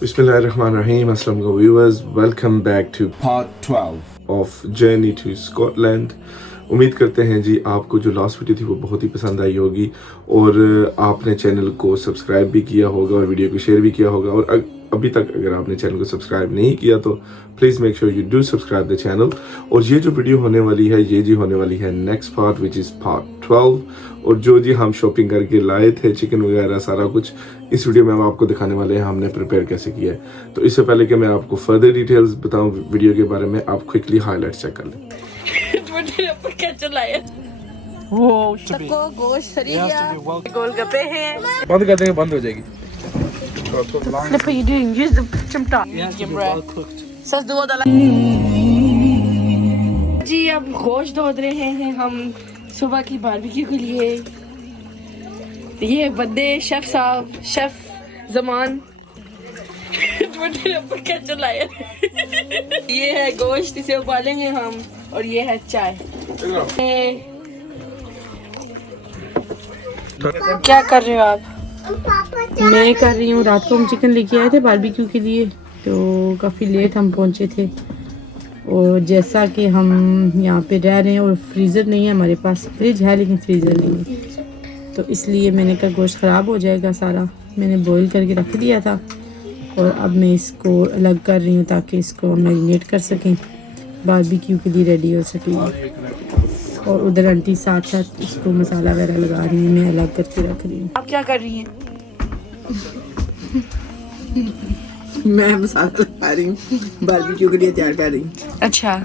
Bismillahirrahmanirrahim. Assalamualaikum viewers. Welcome back to part 12 of Journey to Scotland. उम्मीद करते हैं जी आपको जो लास्ट वीडियो थी वो बहुत ही पसंद आई होगी और आपने चैनल को सब्सक्राइब भी किया होगा और वीडियो को शेयर भी किया होगा। और अभी तक अगर आपने चैनल को सब्सक्राइब नहीं किया तो please make sure you do subscribe the channel. और ये जो वीडियो होने वाली है ये जी होने वाली है next part which is part 12। और जो जी हम शॉपिंग करके लाए थे चिकन वगैरह सारा कुछ इस वीडियो में हम आपको दिखाने वाले हैं हमने प्रिपेयर कैसे किया है। तो इससे पहले कि मैं आपको फर्दर डिटेल्स बताऊं वीडियो के बारे में, आप क्विकली हाईलाइट्स चेक कर लें। वो सबको गोश्त सरी गया, गोलगप्पे हैं। बंद कर देंगे, बंद हो जाएगी। What are you doing? Use the chimta. Give bread. सस दो डाला। जी अब गोश्त धो रहे हैं हम सुबह की बारबेक्यू के लिए। ये बंदे शेफ साहब, शेफ जमान क्या चलाया। ये है गोश्त, इसे उबालेंगे हम, और ये है चाय। क्या कर रहे हो आप? मैं कर रही हूँ, रात को हम चिकन लेके आए थे बारबेक्यू के लिए, तो काफ़ी लेट हम पहुँचे थे। और जैसा कि हम यहाँ पे रह रहे हैं और फ्रीज़र नहीं है हमारे पास, फ्रिज है लेकिन फ्रीज़र नहीं है, तो इसलिए मैंने कहा गोश्त ख़राब हो जाएगा सारा। मैंने बॉईल करके रख दिया था और अब मैं इसको अलग कर रही हूँ ताकि इसको मैरिनेट कर सकें, बारबेक्यू के लिए रेडी हो सके। और उधर आंटी साथ साथ इसको मसाला वगैरह लगा रही है, मैं अलग करके रख रही हूँ। आप क्या कर रही हैं? मैं मसाला लगा रही हूँ, बारबेक्यू के लिए तैयार कर रही हूँ। अच्छा,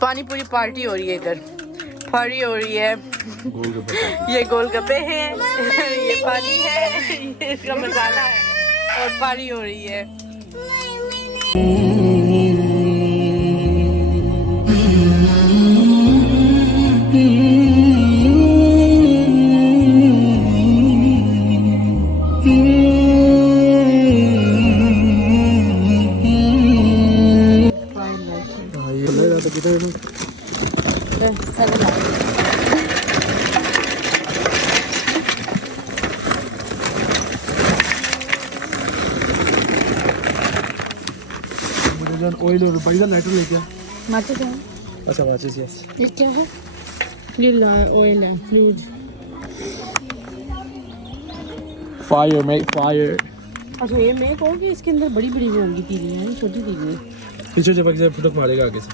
पानीपुरी पार्टी हो रही है, इधर पार्टी हो रही है। ये गोलगप्पे हैं, ये पानी है, ये इसका मसाला है और पार्टी हो रही है। ऑयल और पैसा लाइटर लेके माचिस है? अच्छा माचिस, यस। ये क्या है? ये ऑयल है, फ्लूइड। Fire make fire. अच्छा, ये मैं कहूँ कि इसके अंदर बड़ी बड़ी होंगी तीलियाँ हैं, छोटी तीलियाँ। पीछे जब से फुटक मारेगा आगे से।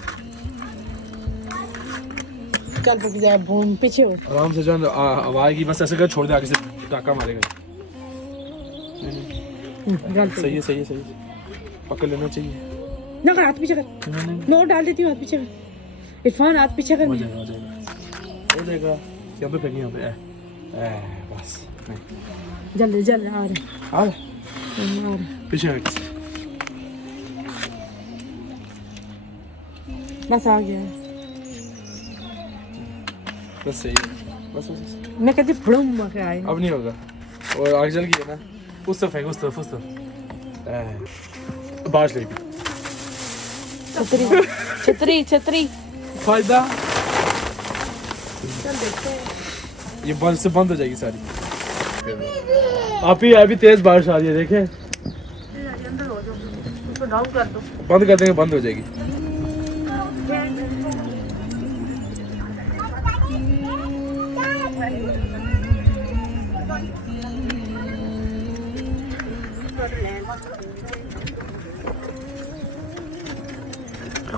चल पक जाए, बूम पीछे हो। आराम से जो आवाज़ की बस ऐसे कर छोड़ दे, आगे से टाका मारेगा। सही है, सही है, सही है। पकड़ लेना चाहिए ना, हाथ पीछे कर। नो डाल देती हूँ, हाथ पीछे कर। इरफान हाथ पीछे कर। हो जाएगा, हो जाएगा, हो जाएगा। यहाँ पे फेंकी, यहाँ पे बस जल्दी जल्दी आ रहे पीछे बस आ गया। बस सही है, बस बस। मैं कहती फड़ूम के आए। अब नहीं होगा, और आग जल गई है ना, उस तरफ फेंक, उस तरफ, उस तरफ। बारिश लगी। छतरी छतरी छतरी फायदा चल देखते हैं। ये बंद से बंद हो जाएगी सारी। आप ही अभी तेज बारिश आ रही है, देखे। अंदर हो जाओ, उसको डाउन कर दो। बंद कर देंगे, बंद हो जाएगी।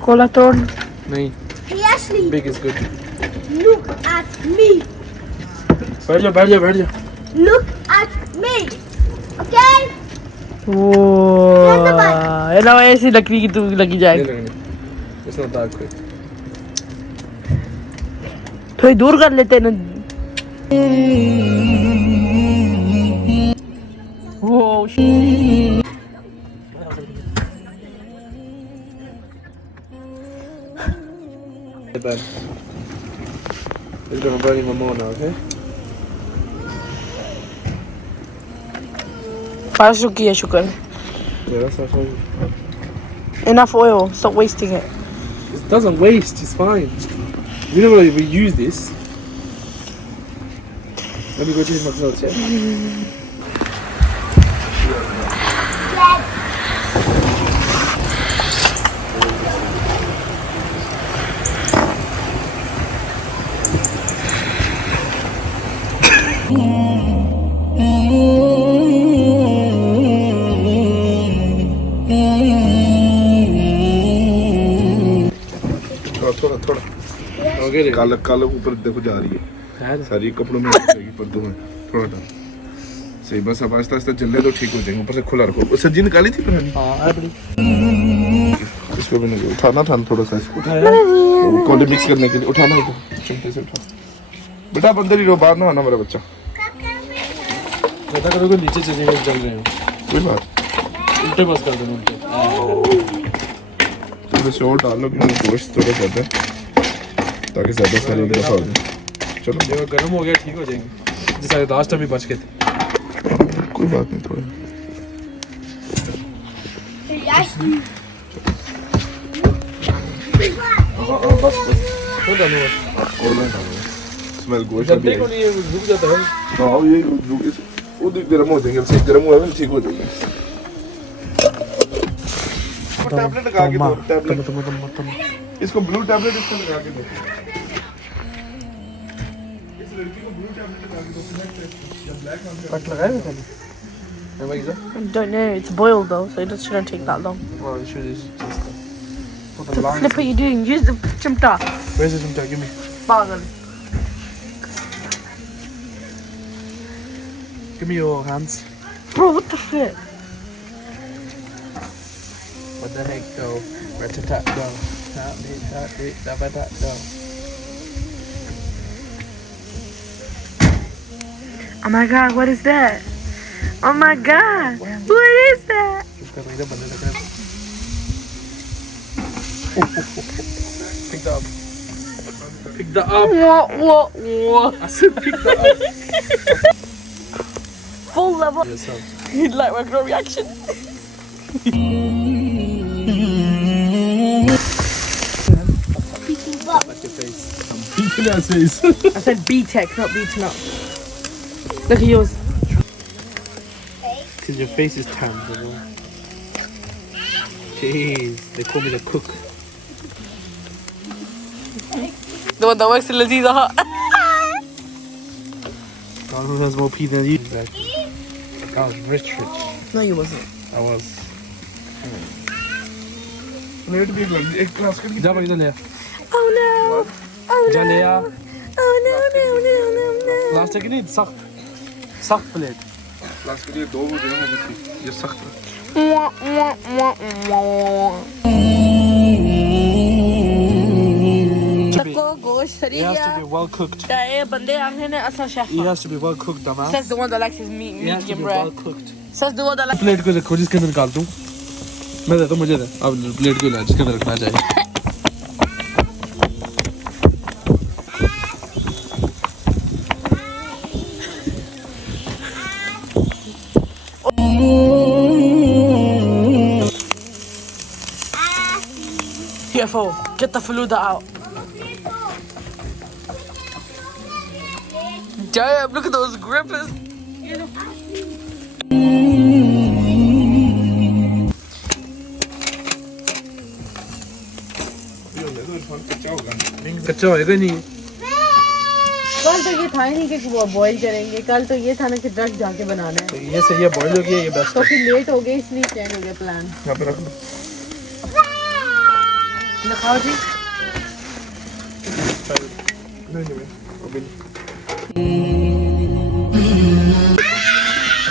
कोला तोड़ नहीं, Ashley, big is good. look at me. बैठ जाओ, बैठ जाओ, बैठ जाओ। Look at me. Okay? वो ये ना ऐसी लकड़ी की तू लगी जाएगी। इसमें दाग कोई थोड़ी दूर कर लेते ना। वो It's gonna burn even more now, okay? Faz o que é, Shukran? Yeah, that's what I told you. Enough oil. Stop wasting it. It doesn't waste, it's fine. We never we use this. Let me go change my clothes, yeah? थोड़ा Okay, कल ऊपर देखो जा रही है सारी कपड़ों में जाएगी पर्दों में थोड़ा टाइम सही बस अब आहिस्ता आहिस्ता चलने तो ठीक हो जाएंगे ऊपर से खुला रखो सब्जी निकाली थी पुरानी इसको भी नहीं उठाना था थोड़ा सा इसको कोल्ड मिक्स करने के लिए उठाना होगा चिमटे से उठा बेटा आप अंदर ही रहो बाहर ना आना मेरा बच्चा पता करो कि नीचे चले गए जल रहे हो कोई बात उल्टे बस कर दो उल्टे थोड़ा शॉर्ट डालो कि गोश्त थोड़ा ज़्यादा ताकि ज़्यादा सारी दफा हो जाए चलो जब गर्म हो गया ठीक हो जाएंगे जैसे लास्ट टाइम भी बच गए थे कोई बात नहीं थोड़ा बस क्यों डालूं और मैं डालूंगा स्मेल गोश्त जब देखो नहीं ये रुक जाता है हाँ ये वो गर्म हो जाएंगे से गर्म हुआ ठीक हो जाएंगे टैबलेट लगा के दो टैबलेट इसको ब्लू टैबलेट इसको लगा के दो इस लड़की को ब्लू टैबलेट लगा के दो या ब्लैक कट लगाए हुए थे नहीं भाई I don't know. It's boiled though, so it shouldn't take that long. well you should just put the So line flip what you're doing. Use the chimta. where's the chimta give me Bagan. give me your hands Bro, what the flip? what the heck go rat-a-tat go da-ba-da-da Oh my god, what is that? Oh my god, what is that? pick that up pick that up What? I said pick that up Full level. yourself You'd like my girl reaction. like your face I'm beating that face I said B-Tech, not beaten up. Look at yours. because your face is tan bro. Jeez they call me the cook The one that works in Laziza Hut. God who has more pee than you I was rich No, you wasn't. I was plate भी एक class कर जा भाई इधर ले आ Oh no. Oh जा ले आ Oh no, no, no, no, no. Last है कि नहीं सख्त सख्त प्लेट क्लास के लिए 2 बजे ना ये सख्त है Chakko gosh, it has to be well cooked ये बंदे आंखें ने असला chef. it has to be well cooked dumbass Says the one that likes his meat it has to medium be rare. well cooked Says the one that likes. Plate को देखो जिसके अंदर निकाल दूं मैं देता हूं मुझे दे अब प्लेट को ला जिसके अंदर रखना चाहिए Careful, get the faluda out. Damn, look at those grippers. कच्चा होएगा नहीं कल तो ये था ही नहीं कि वो बॉईल करेंगे कल तो ये था ना कि डायरेक्ट जाके बनाना है तो ये सही है बॉईल हो गया ये बेस्ट तो फिर लेट हो गए इसलिए चेंज हो गया प्लान यहाँ पे रख लो दिखाओ जी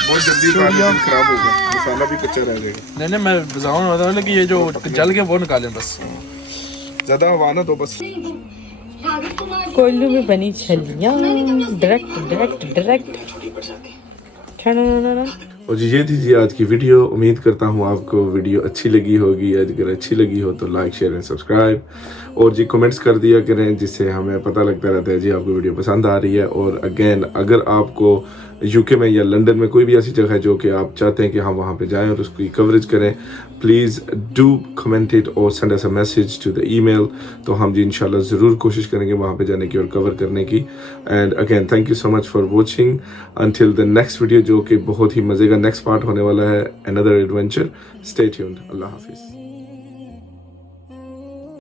बहुत जल्दी खराब हो गया मसाला भी कच्चा रह जाएगा नहीं मैं बताऊँ मतलब कि ये जो जल के वो निकालें बस ज्यादा हवा ना तो बस कोयलों में बनी छलियाँ डायरेक्ट और जी ये थी जी आज की वीडियो। उम्मीद करता हूँ आपको वीडियो अच्छी लगी होगी। अगर अच्छी लगी हो तो लाइक शेयर एंड सब्सक्राइब, और जी कमेंट्स कर दिया करें, जिससे हमें पता लगता रहता है जी आपको वीडियो पसंद आ रही है। और अगेन अगर आपको यूके में या लंदन में कोई भी ऐसी जगह है जो कि आप चाहते हैं कि हम वहाँ पे जाएं और उसकी कवरेज करें, प्लीज़ डू कमेंट इट और send us a message to the email. तो हम जी इंशाल्लाह ज़रूर कोशिश करेंगे वहाँ पे जाने की और कवर करने की। And again thank you so much for watching until the next video, जो कि बहुत ही मज़े का नेक्स्ट पार्ट होने वाला है, अनदर एडवेंचर। Stay tuned. अल्लाह हाफिज़।